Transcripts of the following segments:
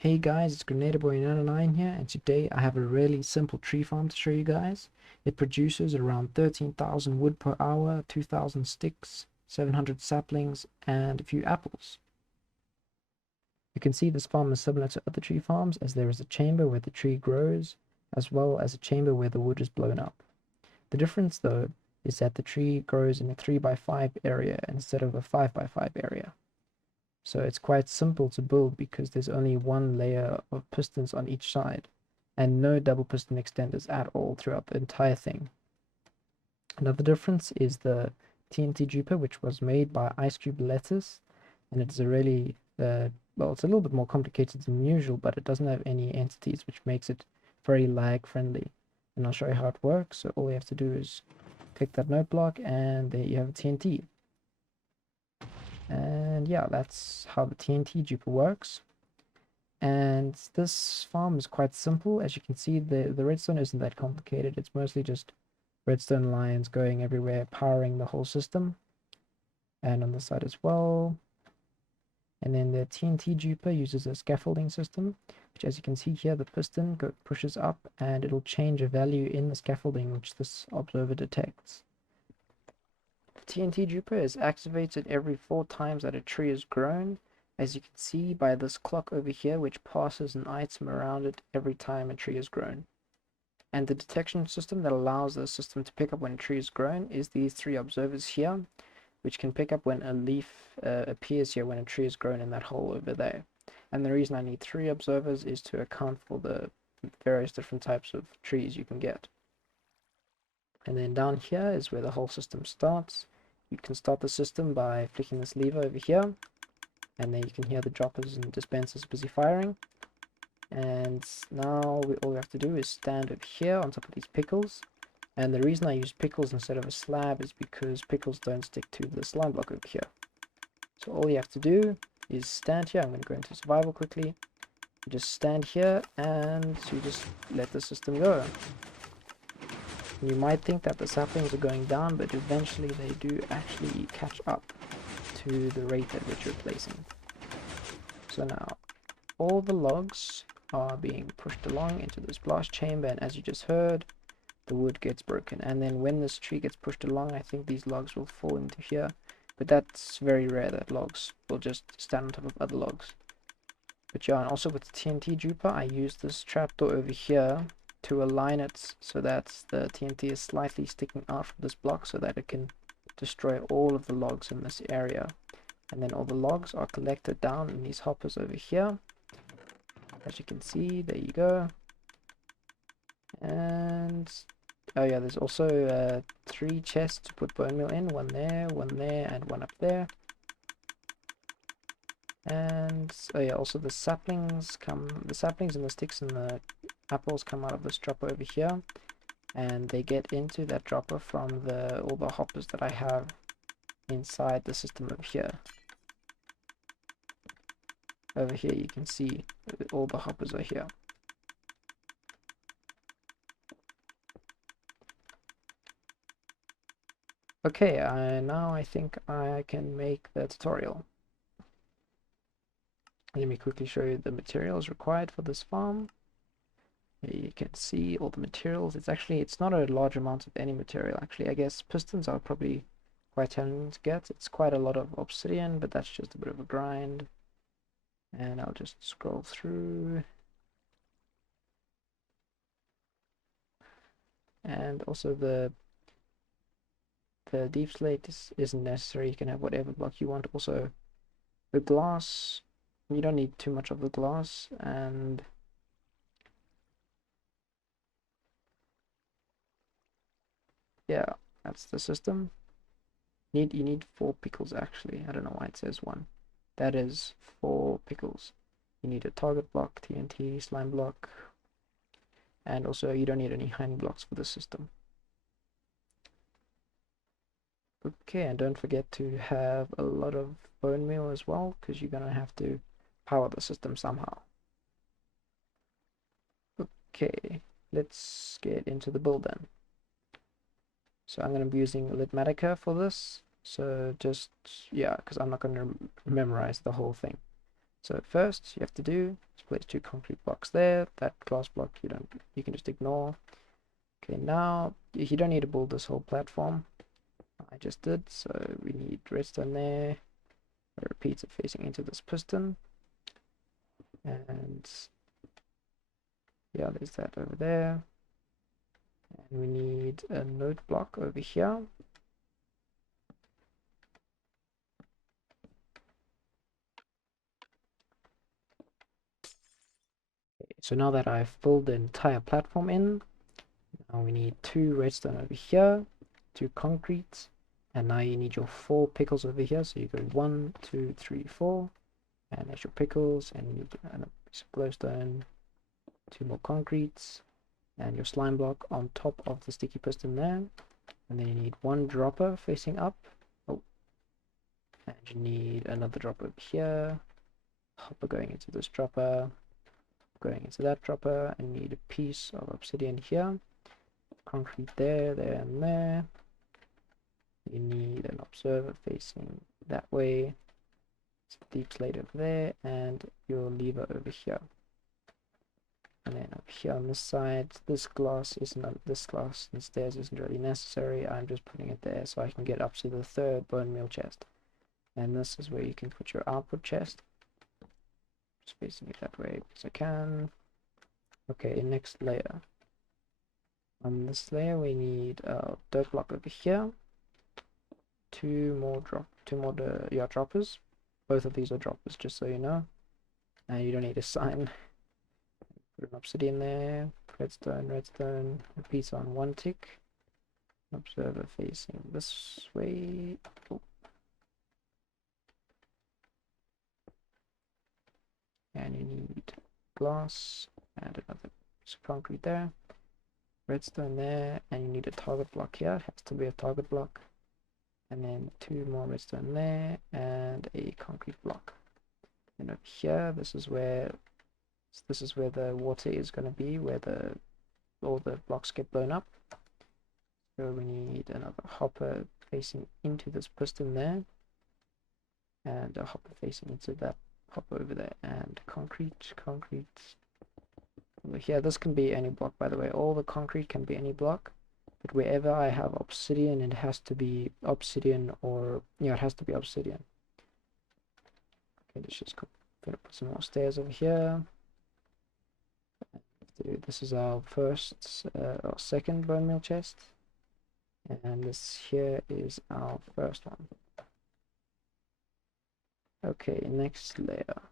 Hey guys, it's GrenaderBoy99 here, and today I have a really simple tree farm to show you guys. It produces around 13,000 wood per hour, 2,000 sticks, 700 saplings, and a few apples. You can see this farm is similar to other tree farms, as there is a chamber where the tree grows, as well as a chamber where the wood is blown up. The difference though is that the tree grows in a 3x5 area instead of a 5x5 area. So it's quite simple to build because there's only one layer of pistons on each side and no double piston extenders at all throughout the entire thing. Another difference is the TNT duper, which was made by Ice Cube Lettuce, and it's a really well, it's a little bit more complicated than usual, but it doesn't have any entities, which makes it very lag friendly. And I'll show you how it works. So all you have to do is click that note block and there you have a TNT. And yeah, that's how the TNT duper works. And this farm is quite simple. As you can see, the redstone isn't that complicated. It's mostly just redstone lines going everywhere, powering the whole system. And on the side as well. And then the TNT duper uses a scaffolding system, which, as you can see here, the piston pushes up and it'll change a value in the scaffolding which this observer detects. The TNT duper is activated every 4 times that a tree is grown, as you can see by this clock over here, which passes an item around it every time a tree is grown. And the detection system that allows the system to pick up when a tree is grown is these 3 observers here, which can pick up when a leaf appears here when a tree is grown in that hole over there. And the reason I need 3 observers is to account for the various different types of trees you can get. And then down here is where the whole system starts. You can start the system by flicking this lever over here, and then you can hear the droppers and dispensers busy firing. And now all we have to do is stand over here on top of these pickles. And the reason I use pickles instead of a slab is because pickles don't stick to the slime block over here. So all you have to do is stand here. I'm going to go into survival quickly. You just stand here and you just let the system go. You might think that the saplings are going down, but eventually they do actually catch up to the rate at which you're placing. So now all the logs are being pushed along into this blast chamber, and as you just heard, the wood gets broken. And then when this tree gets pushed along, I think these logs will fall into here, but that's very rare that logs will just stand on top of other logs. But yeah, and also with the TNT duper, I use this trapdoor over here to align it so that the TNT is slightly sticking out from this block so that it can destroy all of the logs in this area. And then all the logs are collected down in these hoppers over here. As you can see, there you go. And oh yeah, there's also 3 chests to put bone meal in, one there, and one up there. And oh yeah, also the saplings and the sticks and the apples come out of this dropper over here, and they get into that dropper from all the hoppers that I have inside the system over here. Over here you can see all the hoppers are here. Okay, now I think I can make the tutorial. Let me quickly show you the materials required for this farm. Here you can see all the materials. It's not a large amount of any material actually. I guess pistons are probably quite challenging to get. It's quite a lot of obsidian, but that's just a bit of a grind. And I'll just scroll through. And also the deep slate isn't necessary. You can have whatever block you want. Also the glass, you don't need too much of the glass. And yeah, that's the system. You need 4 pickles actually. I don't know why it says 1. That is 4 pickles. You need a target block, TNT, slime block, and also you don't need any hiding blocks for the system. Okay, and don't forget to have a lot of bone meal as well, because you're gonna have to power the system somehow. Okay, let's get into the build then. So I'm gonna be using Litmatica for this. So just, yeah, because I'm not gonna memorize the whole thing. So first you have to do is place 2 concrete blocks there. That glass block you can just ignore. Okay, now you don't need to build this whole platform. I just did, so we need redstone there. A repeater facing into this piston, and yeah, there's that over there. And we need a node block over here. So now that I've filled the entire platform in, now we need 2 redstone over here, 2 concrete, and now you need your 4 pickles over here. So you go 1, 2, 3, 4, and there's your pickles, and you need a piece of glowstone, 2 more concretes, and your slime block on top of the sticky piston there. And then you need 1 dropper facing up. Oh, and you need another dropper over here, hopper going into this dropper, going into that dropper, and you need a piece of obsidian here, concrete there, there, and there. You need an observer facing that way, deep slate over there, and your lever over here. And then up here on this side, this glass and stairs isn't really necessary. I'm just putting it there so I can get up to the 3rd bone meal chest. And this is where you can put your output chest. Just facing it that way because I can. Okay, next layer. On this layer we need a dirt block over here. Two more droppers. Both of these are droppers, just so you know. And you don't need a sign. Put an obsidian there, redstone, repeat on 1 tick. Observer facing this way. Oh. And you need glass and another piece of concrete there. Redstone there, and you need a target block here. It has to be a target block. And then 2 more redstone there, and a concrete block. And over here, this is where the water is going to be, where all the blocks get blown up. So we need another hopper facing into this piston there, and a hopper facing into that hopper over there, and concrete over here. This can be any block, by the way. All the concrete can be any block, but wherever I have obsidian, it has to be obsidian, or yeah, it has to be obsidian. Okay, let's just put some more stairs over here. This is our first or second bone meal chest, and this here is our first one. Okay, next layer.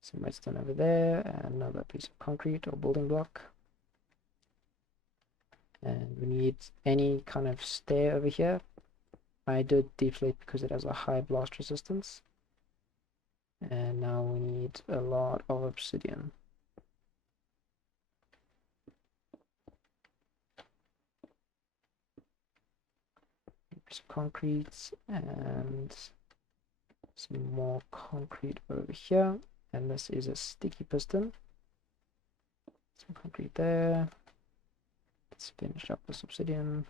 Some redstone over there, and another piece of concrete or building block. And we need any kind of stair over here. I did deep slate because it has a high blast resistance. And now we need a lot of obsidian. Piece of concrete and some more concrete over here. And this is a sticky piston. Some concrete there. Let's finish up this obsidian.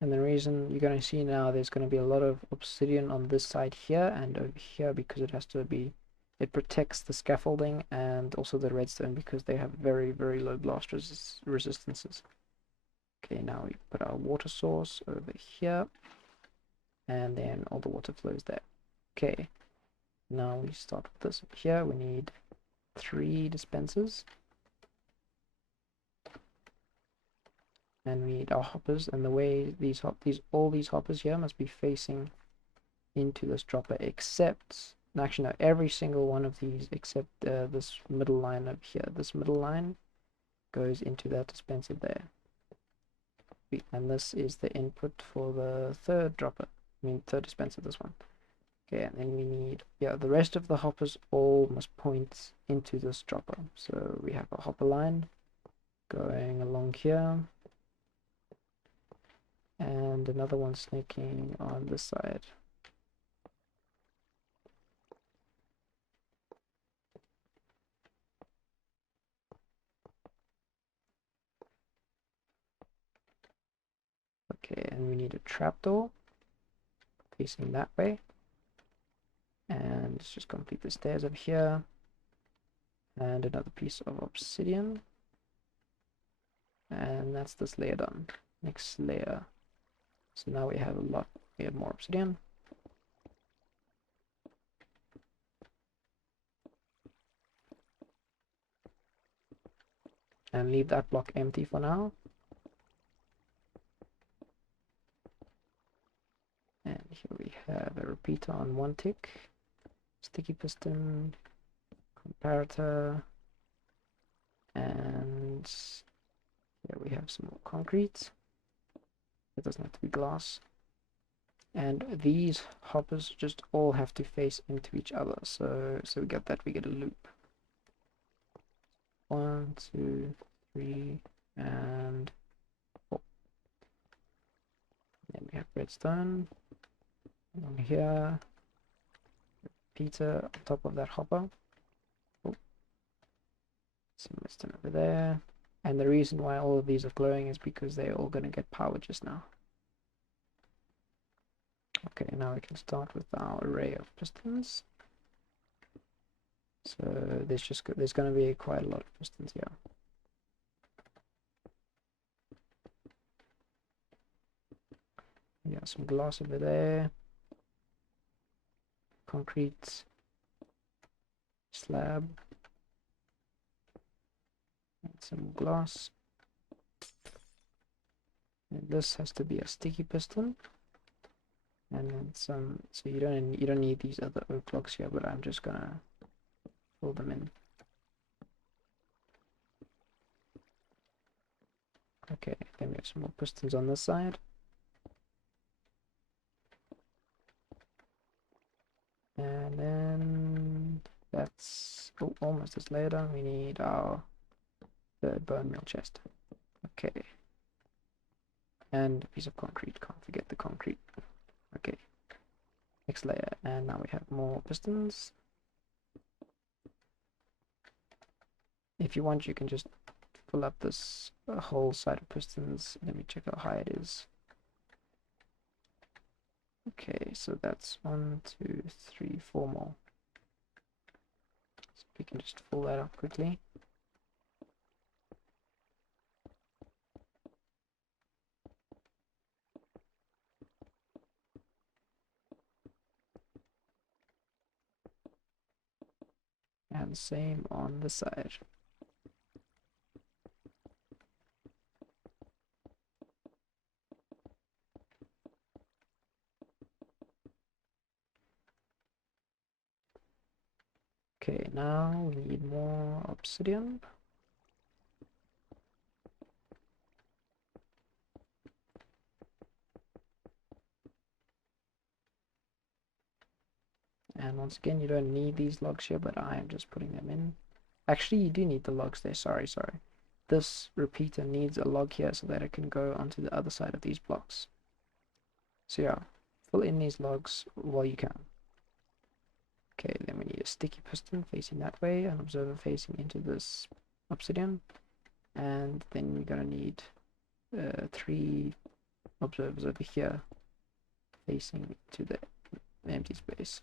And the reason you're going to see now, there's going to be a lot of obsidian on this side here and over here, because it protects the scaffolding and also the redstone, because they have very, very low blast resistances. Okay, now we put our water source over here, and then all the water flows there. Okay, now we start with this over here. We need 3 dispensers. And we need our hoppers, and the way all these hoppers here must be facing into this dropper, except actually no, every single one of these except this middle line over here. This middle line goes into that dispenser there, and this is the input for the third dispenser, this one. Okay, and then we need, yeah, the rest of the hoppers all must point into this dropper. So we have a hopper line going along here, and another one snaking on this side. Okay, and we need a trapdoor facing that way. And let's just complete the stairs over here. And another piece of obsidian. And that's this layer done. Next layer. So now we have we have more obsidian. And leave that block empty for now. And here we have a repeater on 1 tick, sticky piston, comparator, and here we have some more concrete. It doesn't have to be glass. And these hoppers just all have to face into each other. So we get that, we get a loop. 1, 2, 3, and 4. Then we have redstone along here. Repeater on top of that hopper. Oh. Some redstone over there. And the reason why all of these are glowing is because they're all going to get power just now. Okay, now we can start with our array of pistons. So there's going to be quite a lot of pistons here. Yeah, some glass over there. Concrete slab. And some glass. And this has to be a sticky piston. And then some, so you don't need these other oak blocks here, but I'm just gonna fill them in. Okay, then we have some more pistons on this side. And then that's almost as layer done. We need our third bone meal chest. Okay. And a piece of concrete. Can't forget the concrete. Okay. Next layer. And now we have more pistons. If you want, you can just fill up this whole side of pistons. Let me check how high it is. Okay, so that's 1, 2, 3, 4 more. So we can just fill that up quickly. And same on the side. Okay, now we need more obsidian. And once again, you don't need these logs here, but I am just putting them in. Actually, you do need the logs there. Sorry. This repeater needs a log here so that it can go onto the other side of these blocks. So yeah, fill in these logs while you can. Okay, then we need a sticky piston facing that way, an observer facing into this obsidian, and then we're gonna need 3 observers over here facing to the empty space.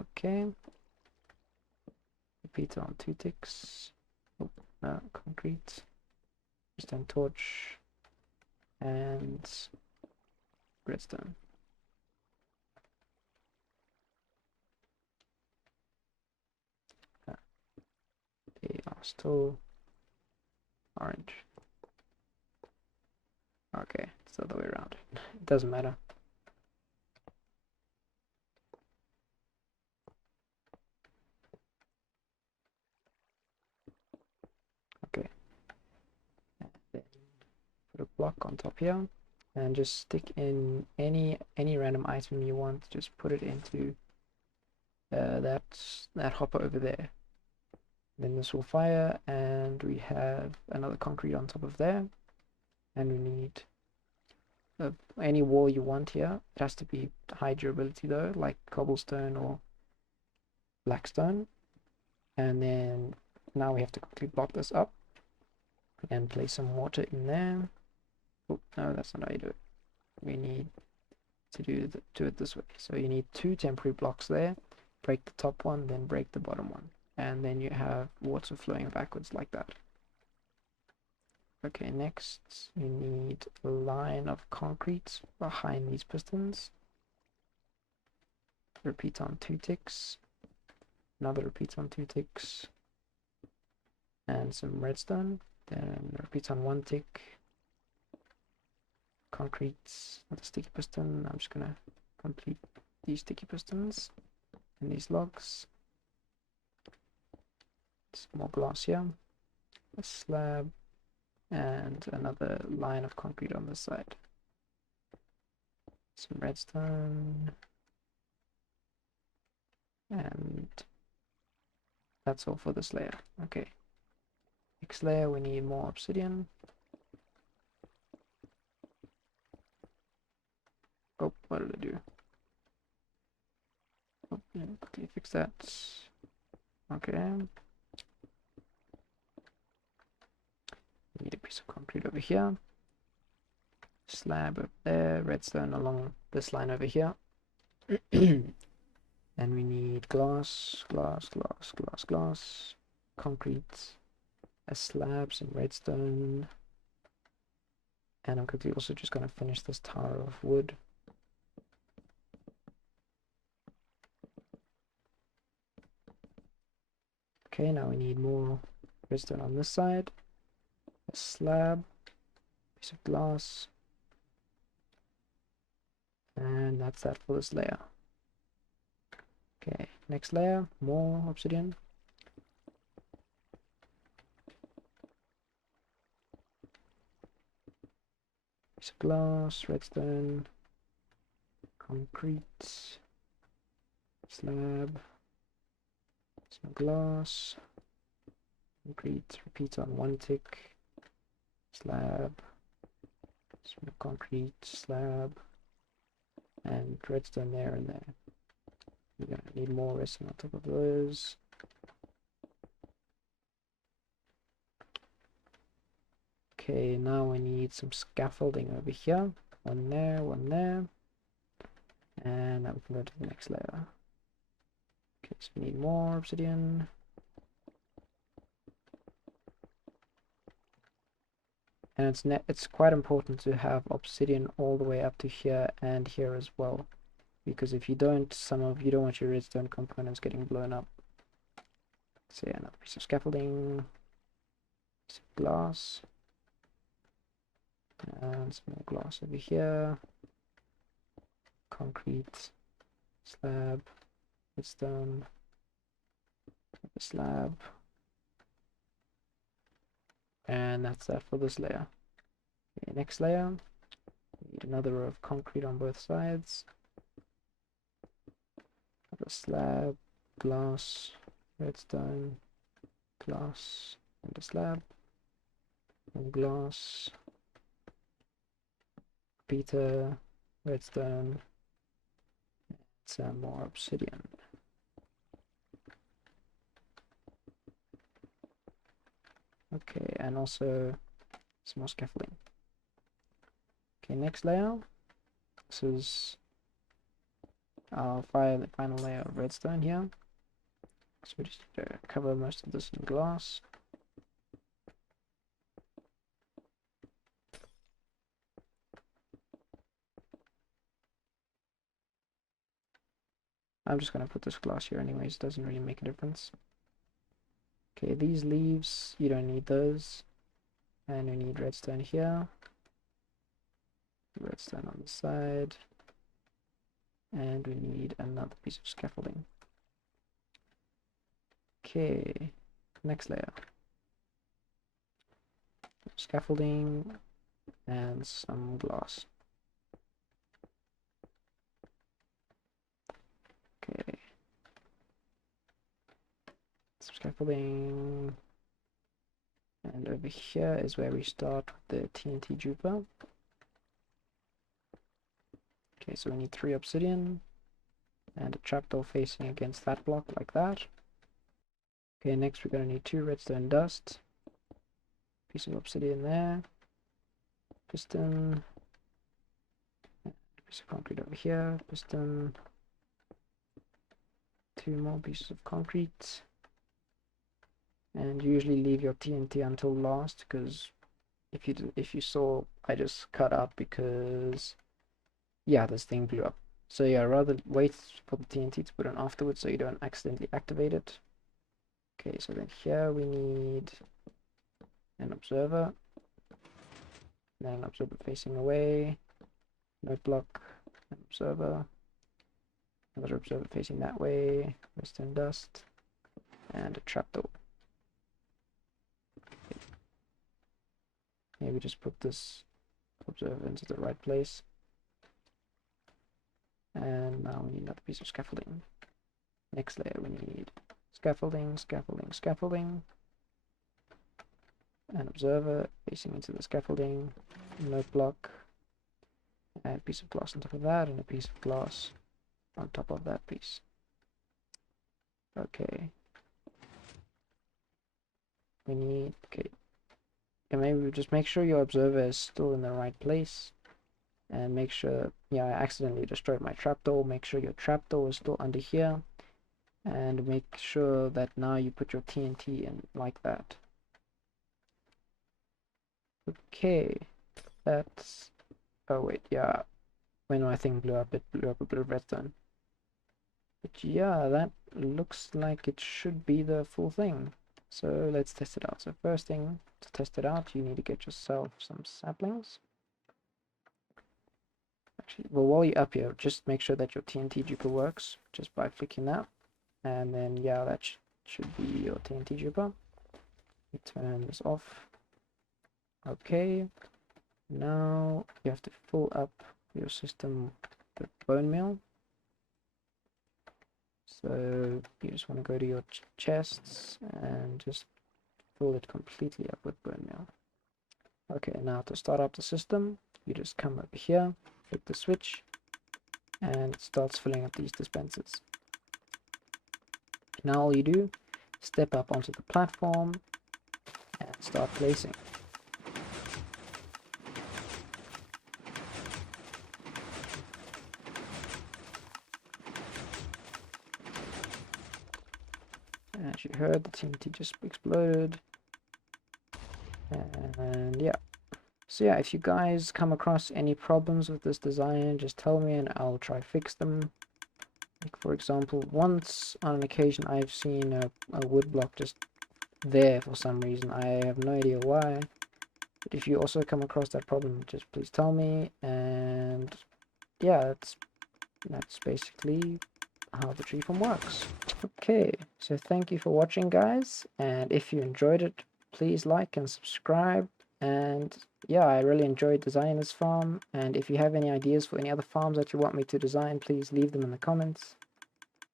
Okay, repeater on 2 ticks. Oh, no, concrete, redstone torch, and redstone. They are still orange. Okay, it's the other way around. It doesn't matter. Okay. And then put a block on top here. And just stick in any random item you want. Just put it into that hopper over there. Then this will fire, and we have another concrete on top of there. And we need any wall you want here. It has to be high durability though, like cobblestone or blackstone. And then now we have to quickly block this up. and place some water in there. Oh, no, that's not how you do it. We need to do it this way. So you need 2 temporary blocks there. Break the top one, then break the bottom one. And then you have water flowing backwards like that. Okay, next you need a line of concrete behind these pistons. Repeat on 2 ticks. Another repeat on 2 ticks. And some redstone. Then repeat on 1 tick. Concrete, not a sticky piston. I'm just gonna complete these sticky pistons and these logs. Some more glass here. A slab. And another line of concrete on this side. Some redstone. And that's all for this layer. Okay. Next layer, we need more obsidian. Oh, what did I do? Oh, yeah, quickly fix that. Okay. Need a piece of concrete over here. Slab up there, redstone along this line over here. And we need glass, concrete, a slab, some redstone. And I'm quickly also just going to finish this tower of wood. Okay, now we need more redstone on this side. A slab, piece of glass. And that's that for this layer. Okay, next layer, more obsidian. Piece of glass, redstone, concrete, slab, some glass, concrete, repeat on 1 tick, slab, some concrete, slab, and redstone there and there. We're gonna need more redstone on top of those. Okay, now we need some scaffolding over here. One there, one there. And now we can go to the next layer. Okay, so we need more obsidian. And it's quite important to have obsidian all the way up to here and here as well. Because if you don't, you don't want your redstone components getting blown up. So yeah, another piece of scaffolding, piece of glass, and some more glass over here, concrete, slab, redstone, the slab, and that's that for this layer. Okay, next layer, we need another row of concrete on both sides, another slab, glass, redstone, glass, and a slab, and glass, repeater, redstone, and some more obsidian. Okay, and also some more scaffolding. Okay, next layer. This is our final layer of redstone here. So we just cover most of this in glass. I'm just going to put this glass here anyways, doesn't really make a difference. Okay, these leaves, you don't need those. And we need redstone here. Redstone on the side. And we need another piece of scaffolding. Okay, next layer. Scaffolding and some glass. Okay. Some scaffolding. And over here is where we start with the TNT Jupiter. Okay, so we need 3 obsidian and a trapdoor facing against that block like that. Okay, next we're going to need 2 redstone dust, piece of obsidian there, piston, piece of concrete over here, piston, 2 more pieces of concrete, and usually leave your TNT until last, because if you saw, I just cut out because yeah, this thing blew up. So yeah, rather wait for the TNT to put on afterwards so you don't accidentally activate it. Okay, so then here we need an observer, then an observer facing away, note block, an observer, another observer facing that way, redstone dust, and a trapdoor. Maybe just put this observer into the right place. And now we need another piece of scaffolding. Next layer we need scaffolding, scaffolding, scaffolding. An observer facing into the scaffolding, note block, and a piece of glass on top of that, and a piece of glass on top of that piece. Okay. We need, okay. And maybe just make sure your observer is still in the right place. And make sure, yeah, I accidentally destroyed my trapdoor. Make sure your trapdoor is still under here. And make sure that now you put your TNT in like that. Okay. That's, oh wait, yeah. When my thing blew up, it blew up a bit of redstone. But yeah, that looks like it should be the full thing. So let's test it out. So first thing to test it out, you need to get yourself some saplings. Actually, well, while you're up here, just make sure that your TNT duper works just by flicking that. And then, yeah, that should be your TNT duper. Turn this off. Okay. Now you have to fill up your system with bone meal. So you just want to go to your chests and just fill it completely up with bone meal. Okay, now to start up the system, you just come over here, hit the switch, and it starts filling up these dispensers. Now all you do, step up onto the platform and start placing. As you heard, the TNT just exploded. And yeah. So yeah, if you guys come across any problems with this design, just tell me and I'll try fix them. Like for example, once on an occasion I've seen a wood block just there for some reason. I have no idea why. But if you also come across that problem, just please tell me. And yeah, that's basically how the tree farm works. Okay, so thank you for watching, guys, and if you enjoyed it, please like and subscribe. And yeah, I really enjoyed designing this farm, and if you have any ideas for any other farms that you want me to design, please leave them in the comments.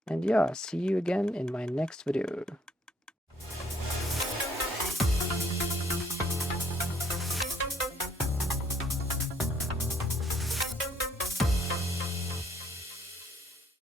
And yeah, see you again in my next video.